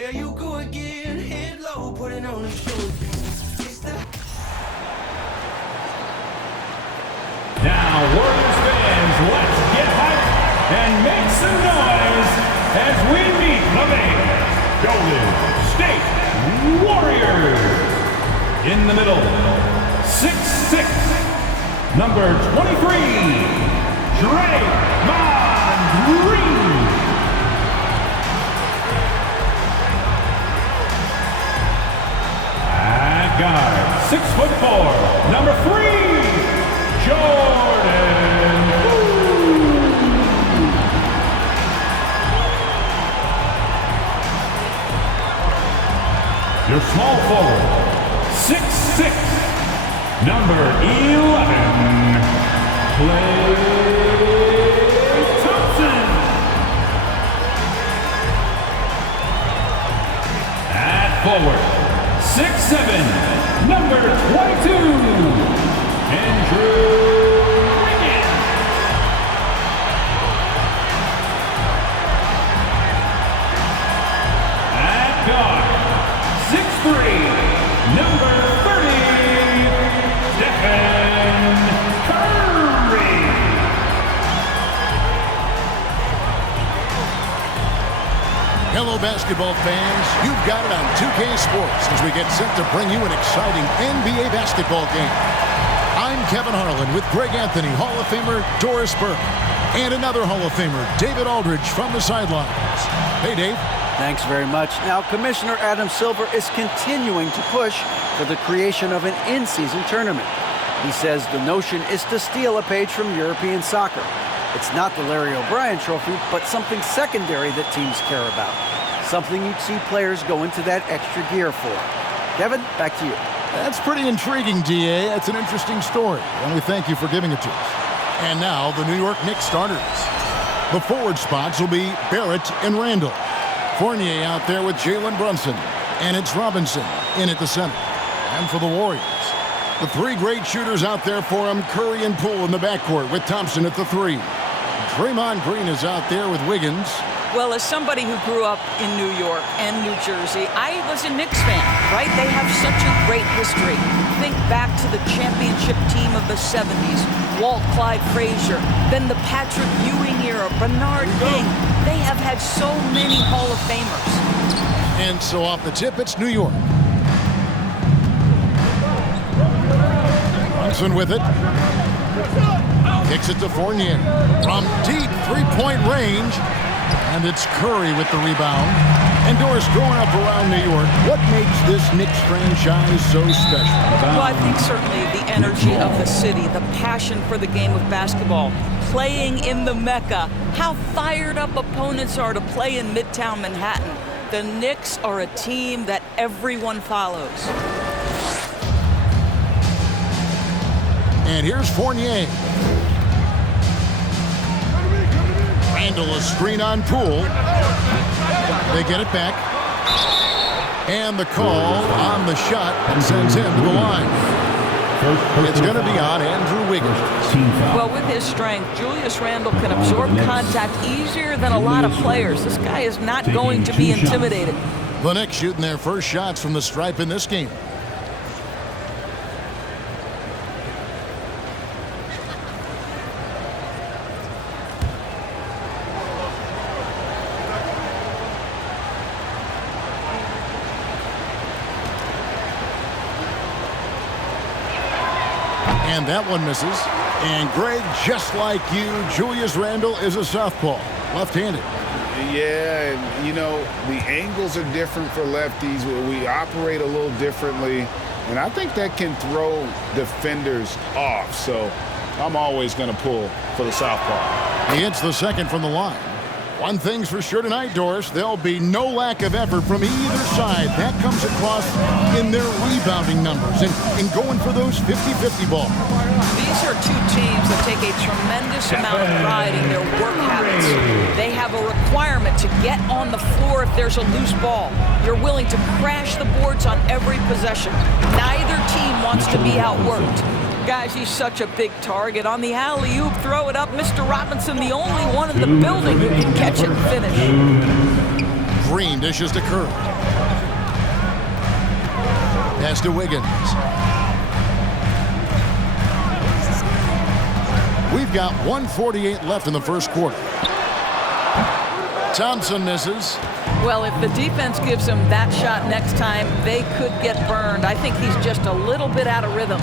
There you go again, head low, putting on a show. Now, Warriors fans, let's get hyped and make some noise as we meet the Golden State Warriors. In the middle, 6'6", number 23, Draymond Green. At guard, 6'4", number 3, Jordan. Your small forward, 6'6", number 11, Klay Thompson. At forward, 6'7", number 22, Andrew Wiggins. At guard, 6'3", number 30, Stephen Curry. Hello, basketball fans. You've got it on 2K Sports as we get set to bring you an exciting NBA basketball game. I'm Kevin Harlan with Greg Anthony, Hall of Famer Doris Burke, and another Hall of Famer, David Aldridge, from the sidelines. Hey, Dave. Thanks very much. Now, Commissioner Adam Silver is continuing to push for the creation of an in-season tournament. He says the notion is to steal a page from European soccer. It's not the Larry O'Brien Trophy, but something secondary that teams care about. Something you'd see players go into that extra gear for. Kevin, back to you. That's pretty intriguing, DA. That's an interesting story, and we thank you for giving it to us. And now, the New York Knicks starters. The forward spots will be Barrett and Randall. Fournier out there with Jalen Brunson, and it's Robinson in at the center. And for the Warriors, the three great shooters out there for him, Curry and Poole in the backcourt with Thompson at the 3. Draymond Green is out there with Wiggins. Well, as somebody who grew up in New York and New Jersey, I was a Knicks fan, right? They have such a great history. Think back to the championship team of the 70s, Walt Clyde Frazier, then the Patrick Ewing era, Bernard King. They have had so many Hall of Famers. And so off the tip, it's New York. Brunson with it. Kicks it to Fournier. From deep three-point range. And it's Curry with the rebound. And Doris, growing up around New York, what makes this Knicks franchise so special? Well, I think certainly the energy of the city, the passion for the game of basketball, playing in the Mecca, how fired up opponents are to play in Midtown Manhattan. The Knicks are a team that everyone follows. And here's Fournier. Randall, a screen on Poole. They get it back. And the call on the shot and sends him to the line. It's going to be on Andrew Wiggins. Well, with his strength, Julius Randle can absorb contact easier than a lot of players. This guy is not going to be intimidated. The Knicks shooting their first shots from the stripe in this game. And that one misses. And Greg, just like you, Julius Randle is a southpaw, left-handed. Yeah, and you know, the angles are different for lefties. We operate a little differently, and I think that can throw defenders off. So I'm always going to pull for the southpaw. He hits the second from the line. One thing's for sure tonight, Doris, there'll be no lack of effort from either side. That comes across in their rebounding numbers and going for those 50-50 balls. These are two teams that take a tremendous amount of pride in their work habits. They have a requirement to get on the floor if there's a loose ball. You're willing to crash the boards on every possession. Neither team wants to be outworked. Guys, he's such a big target. On the alley-oop, throw it up. Mr. Robinson, the only one in the building who can catch it and finish. Green dishes to Curry. Pass to Wiggins. We've got 1:48 left in the first quarter. Thompson misses. Well, if the defense gives him that shot next time, they could get burned. I think he's just a little bit out of rhythm.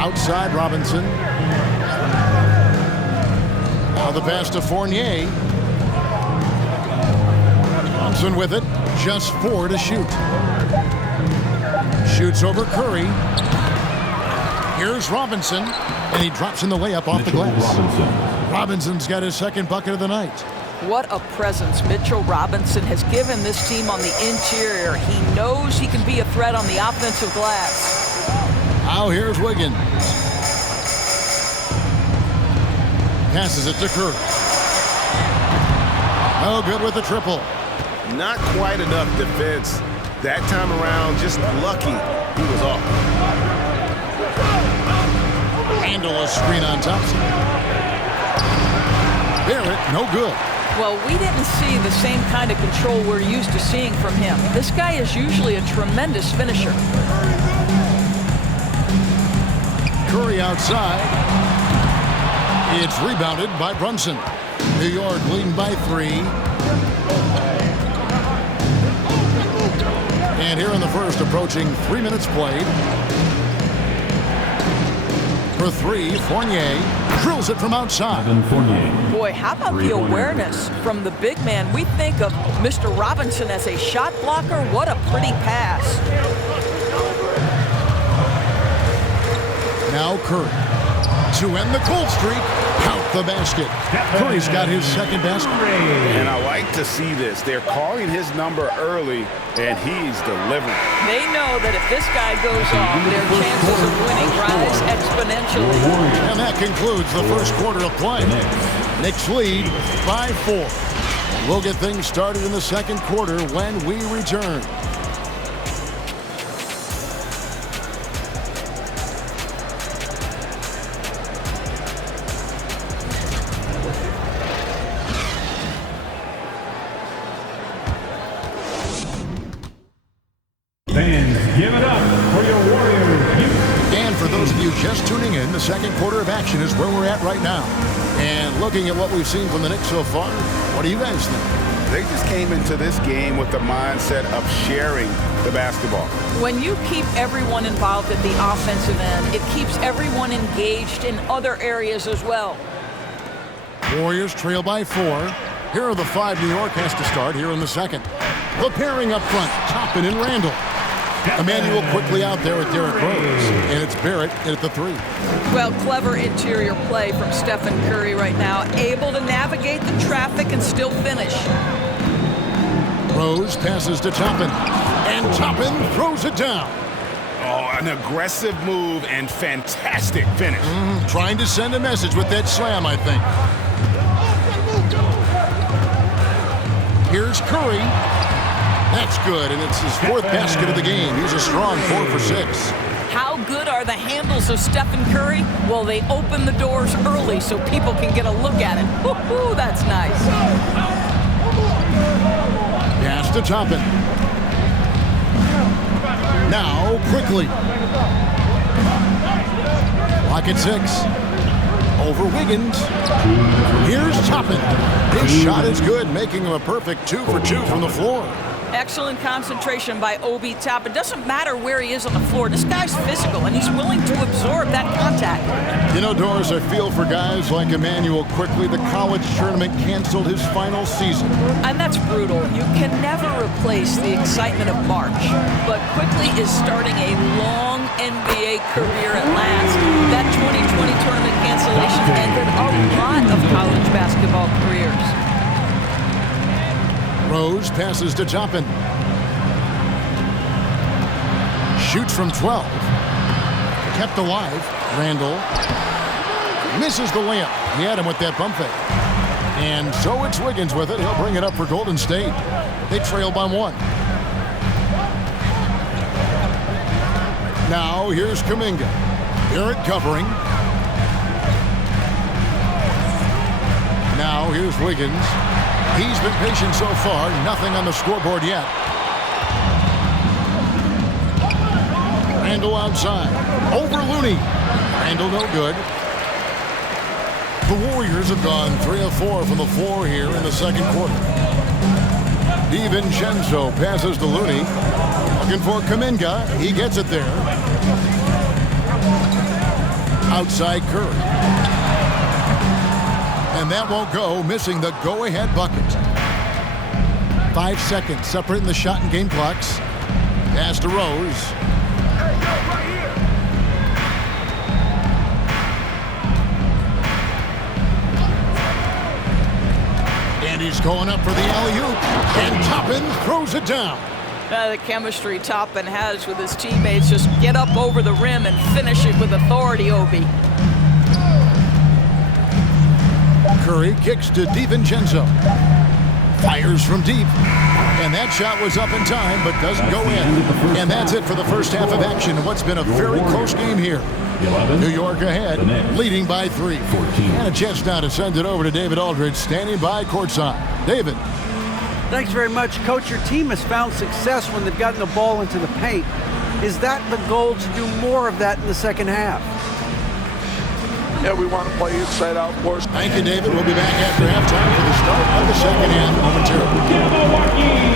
Outside Robinson. Now the pass to Fournier. Thompson with it. Just 4 to shoot. Shoots over Curry. Here's Robinson. And he drops in the layup off the glass. Robinson's got his second bucket of the night. What a presence Mitchell Robinson has given this team on the interior. He knows he can be a threat on the offensive glass. Now here's Wiggins. Passes it to Curry. Oh, good with the triple. Not quite enough defense. That time around, just lucky he was off. Handle a screen on Thompson. Barrett, no good. Well, we didn't see the same kind of control we're used to seeing from him. This guy is usually a tremendous finisher. Curry outside. It's rebounded by Brunson. New York leading by 3. And here in the first, approaching 3 minutes played. For 3, Fournier drills it from outside. Boy, how about the awareness from the big man? We think of Mr. Robinson as a shot blocker. What a pretty pass. Now Curry to end the cold streak. Count the basket. Curry's got his second basket. And I like to see this. They're calling his number early, and he's delivering. They know that if this guy goes off, their chances of winning rise exponentially. And that concludes the first quarter of play. Knicks lead by 4. We'll get things started in the second quarter when we return. Fans, give it up for your Warriors. And for those of you just tuning in, the second quarter of action is where we're at right now. And looking at what we've seen from the Knicks so far, what do you guys think? They just came into this game with the mindset of sharing the basketball. When you keep everyone involved at the offensive end, it keeps everyone engaged in other areas as well. Warriors trail by 4. Here are the 5 New York has to start here in the second. The pairing up front, Toppin and Randall. Emmanuel quickly out there with Derrick Rose, and it's Barrett at the 3. Well, clever interior play from Stephen Curry right now, able to navigate the traffic and still finish. Rose passes to Toppin, and Toppin throws it down. Oh, an aggressive move and fantastic finish. Trying to send a message with that slam, I think. Here's Curry. That's good, and it's his 4th basket of the game. He's a strong 4 for 6. How good are the handles of Stephen Curry? Well, they open the doors early so people can get a look at it. Woo-hoo, that's nice. Pass to Toppin. Now, quickly. Lock at 6. Over Wiggins. Here's Toppin. His shot is good, making him a perfect 2 for 2 from the floor. Excellent concentration by Obi Toppin. It doesn't matter where he is on the floor. This guy's physical, and he's willing to absorb that contact. You know, Doris, I feel for guys like Emmanuel quickly. The college tournament canceled his final season. And that's brutal. You can never replace the excitement of March. But quickly is starting a long NBA career at last. That 2020 tournament cancellation ended a lot of college basketball careers. Rose passes to Toppin. Shoots from 12. Kept alive. Randall misses the layup. He had him with that bump fake. And so it's Wiggins with it. He'll bring it up for Golden State. They trail by 1. Now here's Kuminga. Barrett covering. Now here's Wiggins. He's been patient so far. Nothing on the scoreboard yet. Randall outside. Over Looney. Randall no good. The Warriors have gone 3 of 4 from the floor here in the second quarter. DiVincenzo passes to Looney. Looking for Kuminga. He gets it there. Outside Curry. And that won't go, missing the go-ahead bucket. 5 seconds separating the shot and game clocks. Pass to Rose. And he's going up for the alley-oop. And Toppin throws it down. The chemistry Toppin has with his teammates. Just get up over the rim and finish it with authority, Obi. Curry kicks to DiVincenzo. Fires from deep. And that shot was up in time, but doesn't go in. And that's it for the first half of action. What's been a very close game here. New York ahead, leading by 3. And a chance now to send it over to David Aldridge, standing by courtside. David. Thanks very much, Coach. Your team has found success when they've gotten the ball into the paint. Is that the goal, to do more of that in the second half? Yeah, we want to play inside out for us. Thank you, David. We'll be back after halftime for the start of the second half momentarily.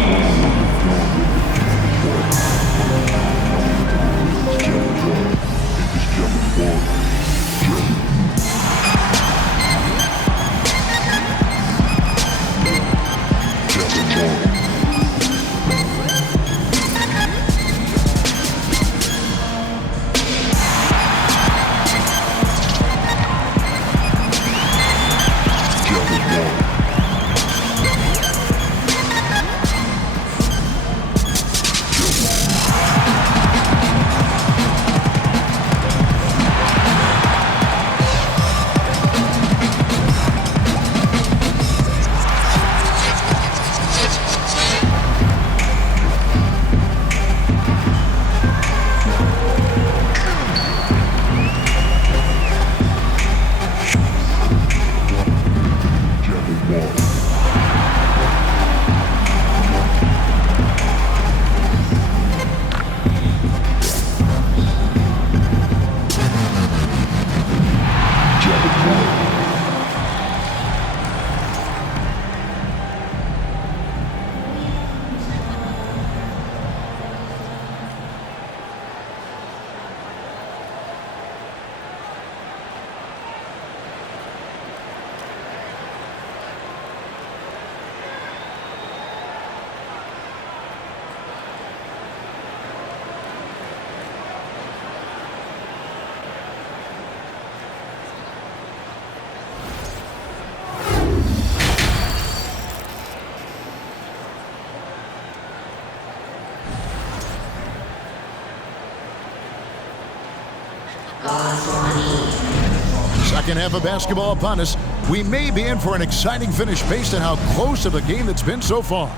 Second half of basketball upon us. We may be in for an exciting finish based on how close of a game that's been so far.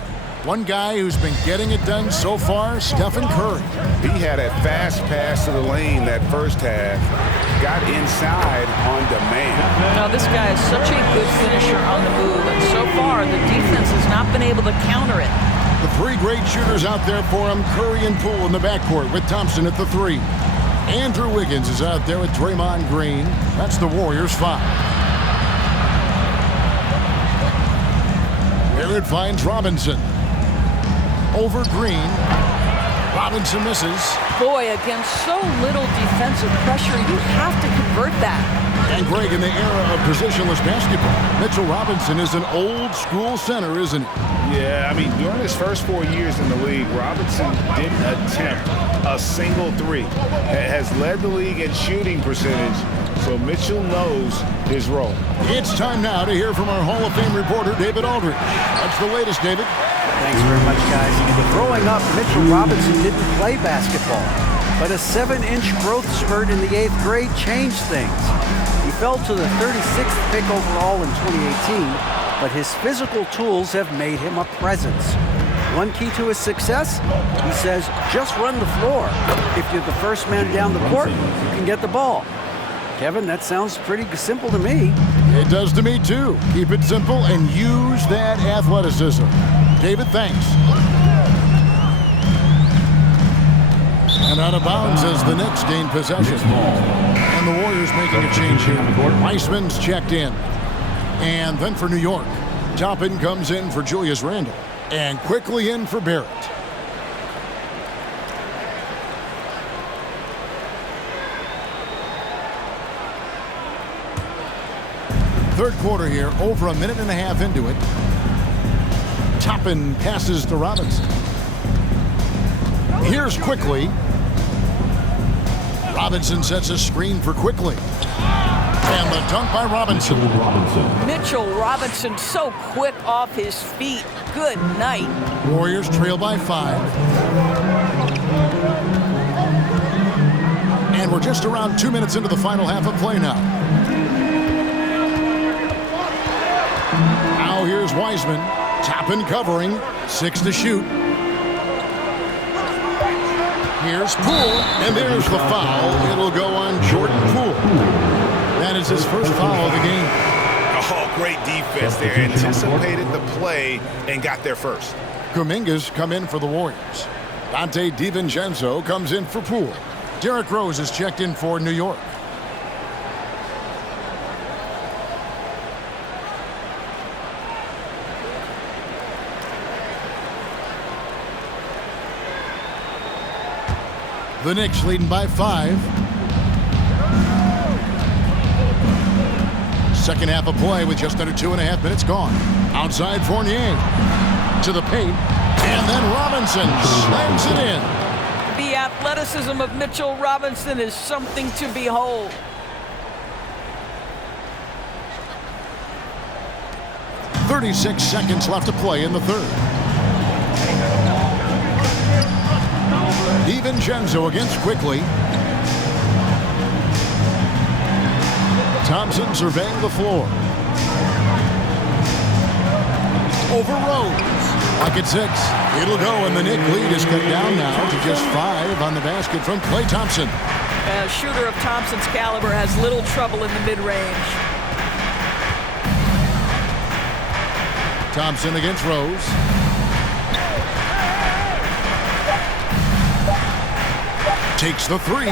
One guy who's been getting it done so far, Stephen Curry. He had a fast pass to the lane that first half. Got inside on demand. Now, this guy is such a good finisher on the move, and so far the defense has not been able to counter it. The 3 great shooters out there for him, Curry and Poole in the backcourt with Thompson at the 3. Andrew Wiggins is out there with Draymond Green. That's the Warriors' 5. Barrett finds Robinson. Over Green. Robinson misses. Boy, against so little defensive pressure, you have to convert that. And Greg, in the era of positionless basketball, Mitchell Robinson is an old-school center, isn't he? Yeah, I mean, during his first 4 years in the league, Robinson didn't attempt a single 3. Has led the league in shooting percentage, so Mitchell knows his role. It's time now to hear from our Hall of Fame reporter, David Aldridge. What's the latest, David? Thanks very much, guys. Growing up, Mitchell Robinson didn't play basketball, but a 7-inch growth spurt in the 8th grade changed things. He fell to the 36th pick overall in 2018, but his physical tools have made him a presence. One key to his success, he says, just run the floor. If you're the first man down the court, you can get the ball. Kevin, that sounds pretty simple to me. It does to me, too. Keep it simple and use that athleticism. David, thanks. And out of bounds as the Knicks gain possession. And the Warriors making a change here. Weissman's checked in. And then for New York, Toppin comes in for Julius Randle. And quickly in for Barrett. Third quarter here, over a minute and a half into it. Toppin passes to Robinson. Here's Quickly. Robinson sets a screen for Quickly. And the dunk by Robinson. Mitchell Robinson so quick off his feet. Good night. Warriors trail by 5. And we're just around 2 minutes into the final half of play now. Now here's Wiseman. Toppin covering. 6 to shoot. Here's Poole. And there's the foul. It'll go on Jordan Poole. That is his first foul of the game. Oh, great defense there. Anticipated the play and got there first. Kuminga's come in for the Warriors. Dante DiVincenzo comes in for Poole. Derrick Rose is checked in for New York. The Knicks leading by 5. Second half of play with just under 2.5 minutes gone. Outside Fournier to the paint. And then Robinson slams it in. The athleticism of Mitchell Robinson is something to behold. .36 seconds left to play in the third. DiVincenzo against Quickly. Thompson surveying the floor. Over Rose. Clock at 6. It'll go, and the Knick lead is cut down now to just 5 on the basket from Klay Thompson. A shooter of Thompson's caliber has little trouble in the mid-range. Thompson against Rose. Takes the 3.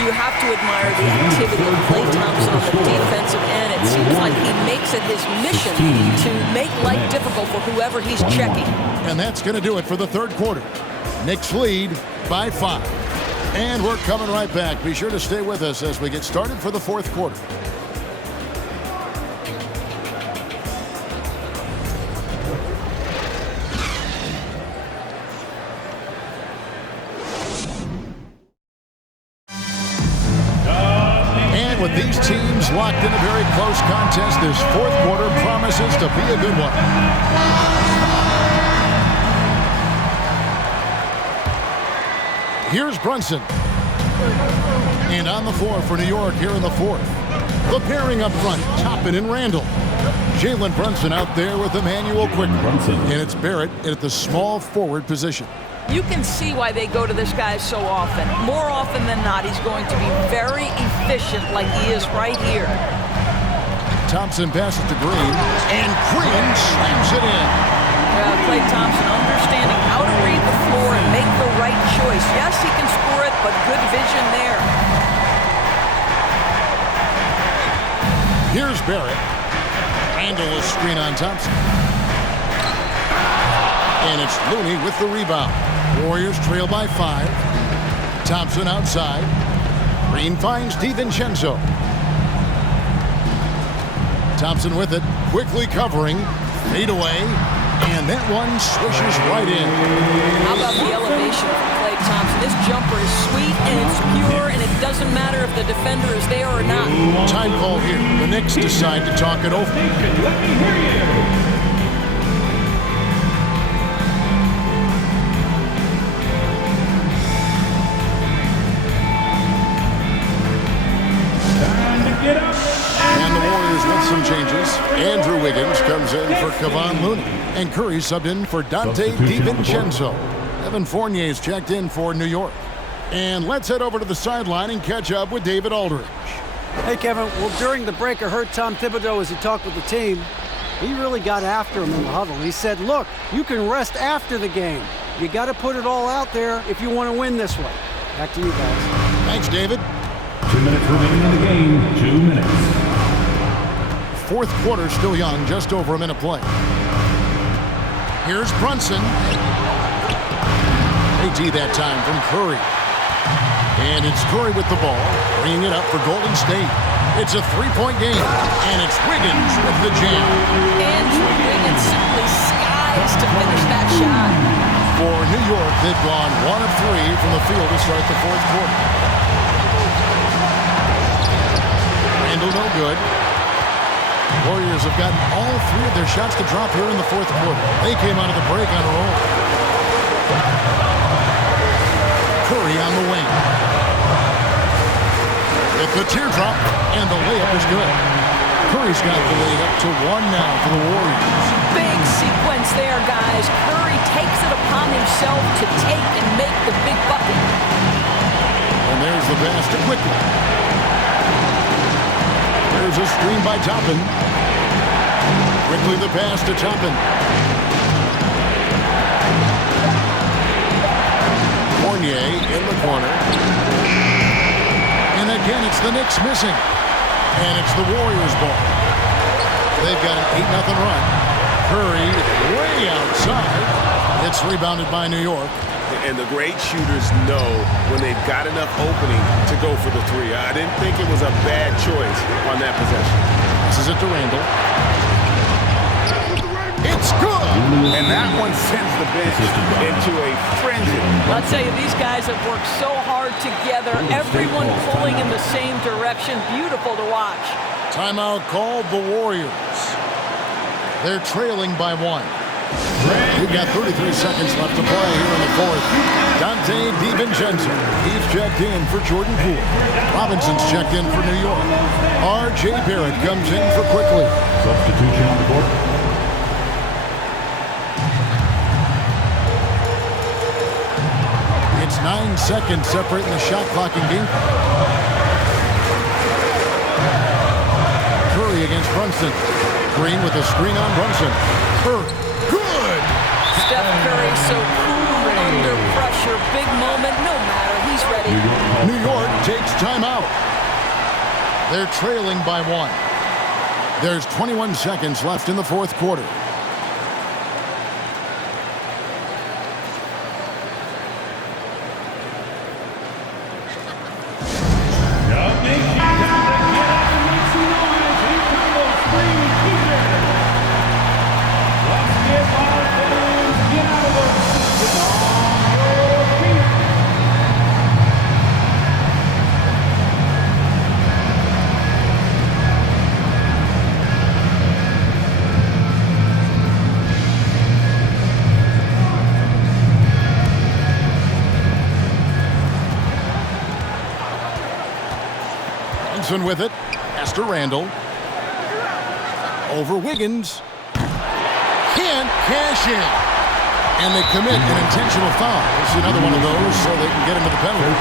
You have to admire the activity of Klay Thompson on the defensive end. It seems like he makes it his mission to make life difficult for whoever he's checking. And that's going to do it for the third quarter. Knicks lead by 5. And we're coming right back. Be sure to stay with us as we get started for the fourth quarter. With these teams locked in a very close contest, this fourth quarter promises to be a good one. Here's Brunson. And on the floor for New York here in the fourth. The pairing up front, Toppin and Randle. Jalen Brunson out there with Emmanuel Quickly. And it's Barrett at the small forward position. You can see why they go to this guy so often. More often than not, he's going to be very efficient like he is right here. Thompson passes to Green, and Green slams it in. Klay Thompson understanding how to read the floor and make the right choice. Yes, he can score it, but good vision there. Here's Barrett. Randle a screen on Thompson. And it's Looney with the rebound. Warriors trail by 5. Thompson outside. Green finds DiVincenzo. Thompson with it, quickly covering. Fade away. And that one swishes right in. How about the elevation from Klay Thompson? This jumper is sweet and it's pure, and it doesn't matter if the defender is there or not. Time call here. The Knicks decide to talk it over. Let me hear you. And the Warriors with some changes. Andrew Wiggins comes in for Kevon Looney. And Curry subbed in for Dante DiVincenzo. Evan Fournier is checked in for New York. And let's head over to the sideline and catch up with David Aldridge. Hey, Kevin. Well, during the break, I heard Tom Thibodeau as he talked with the team. He really got after him in the huddle. He said, look, you can rest after the game. You got to put it all out there if you want to win this one. Back to you guys. Thanks, David. 2 minutes remaining in the game. 2 minutes. Fourth quarter still young, just over a minute play. Here's Brunson. AT that time from Curry. And it's Curry with the ball, bringing it up for Golden State. It's a three-point game, and it's Wiggins with the jam. Andrew Wiggins simply skies to finish that shot. For New York, they've gone 1 of 3 from the field to start the fourth quarter. Randall no good. Warriors have gotten all 3 of their shots to drop here in the fourth quarter. They came out of the break on a roll. Curry on the wing. It's the teardrop, and the layup is good. Curry's got the lead up to 1 now for the Warriors. Big sequence there, guys. Curry takes it upon himself to take and make the big bucket. And there's the pass to Quickly. There's a screen by Toppin. Quickly the pass to Toppin. Fournier in the corner. And again, it's the Knicks missing. And it's the Warriors' ball. They've got an 8-0 run. Curry way outside. It's rebounded by New York. And the great shooters know when they've got enough opening to go for the three. I didn't think it was a bad choice on that possession. This is it to Randall. It's good! And that one sends the bench into a frenzy. I'll tell you, these guys have worked so hard together. Everyone pulling in the same direction. Beautiful to watch. Timeout called the Warriors. They're trailing by 1. We've got 33 seconds left to play here in the fourth. Dante DiVincenzo. He's checked in for Jordan Poole. Robinson's checked in for New York. R.J. Barrett comes in for Quickly. Substitution on the court. It's 9 seconds separating the shot clock and game clock. Curry against Brunson. Green with a screen on Brunson. Curry. Good! Steph Curry so cool under pressure. Big moment, no matter. He's ready. New York takes timeout. They're trailing by 1. There's 21 seconds left in the fourth quarter. With it, pass to Randall. Over Wiggins. Can't cash in. And they commit an intentional foul. It's another one of those so they can get into the penalty.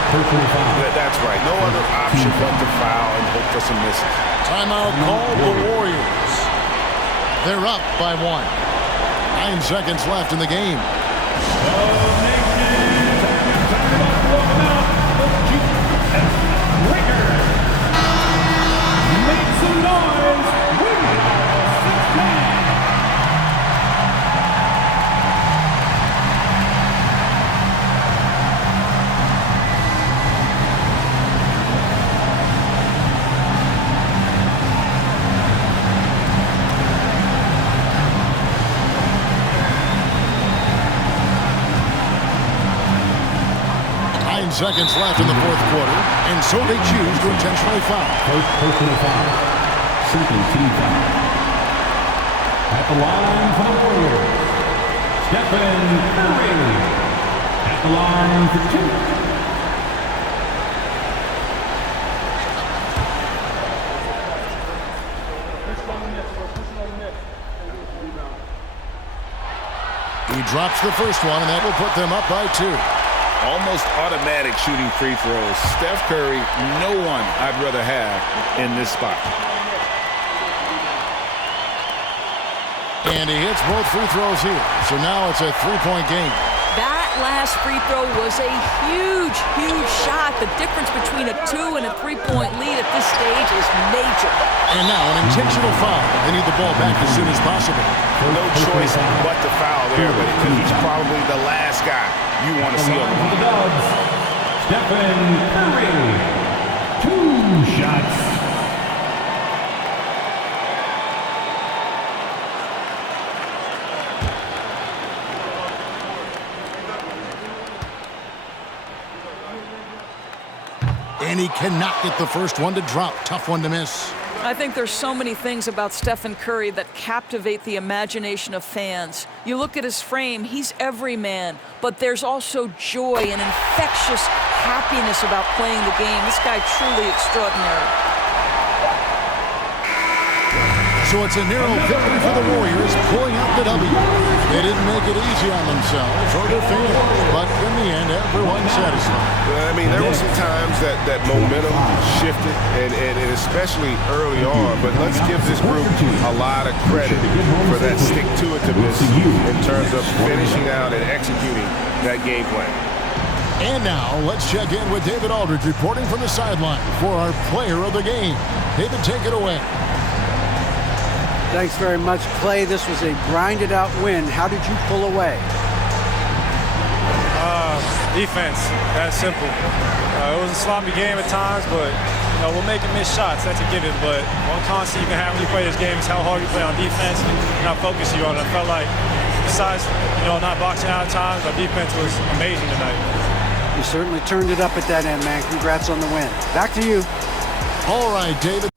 That's right. No other option but to foul and hope for some misses. Timeout called the Warriors. They're up by 1. 9 seconds left in the game. Seconds left in the fourth quarter, and so they choose to intentionally foul. First personal foul. Simply team foul. At the line for the Warriors, Stephen Curry. At the line for 2. He drops the first one, and that will put them up by 2. almost automatic shooting free throws. Steph Curry, no one I'd rather have in this spot. And he hits both free throws here. So now it's a three-point game. That last free throw was a huge, huge shot. The difference between a 2 and a 3-point lead at this stage is major. And now an intentional foul. They need the ball back as soon as possible. No choice but to foul there, but he's probably the last guy you want to see on the line. Stephen Curry, 2 shots. And he cannot get the first one to drop. Tough one to miss. I think there's so many things about Stephen Curry that captivate the imagination of fans. You look at his frame, he's every man, but there's also joy and infectious happiness about playing the game. This guy truly extraordinary. So it's a narrow victory for the Warriors, pulling out the W. They didn't make it easy on themselves or their fans, but in the end, everyone's satisfied. I mean, there were some times that momentum shifted, and especially early on, but let's give this group a lot of credit for that stick-to-itiveness in terms of finishing out and executing that game plan. And now, let's check in with David Aldridge reporting from the sideline for our player of the game. David, take it away. Thanks very much, Clay. This was a grinded-out win. How did you pull away? Defense. That's simple. It was a sloppy game at times, but we'll make and miss shots. That's a given. But one constant you can have when you play this game is how hard you play on defense and how focused you are. And I felt like, besides not boxing out at times, our defense was amazing tonight. You certainly turned it up at that end, man. Congrats on the win. Back to you. All right, David.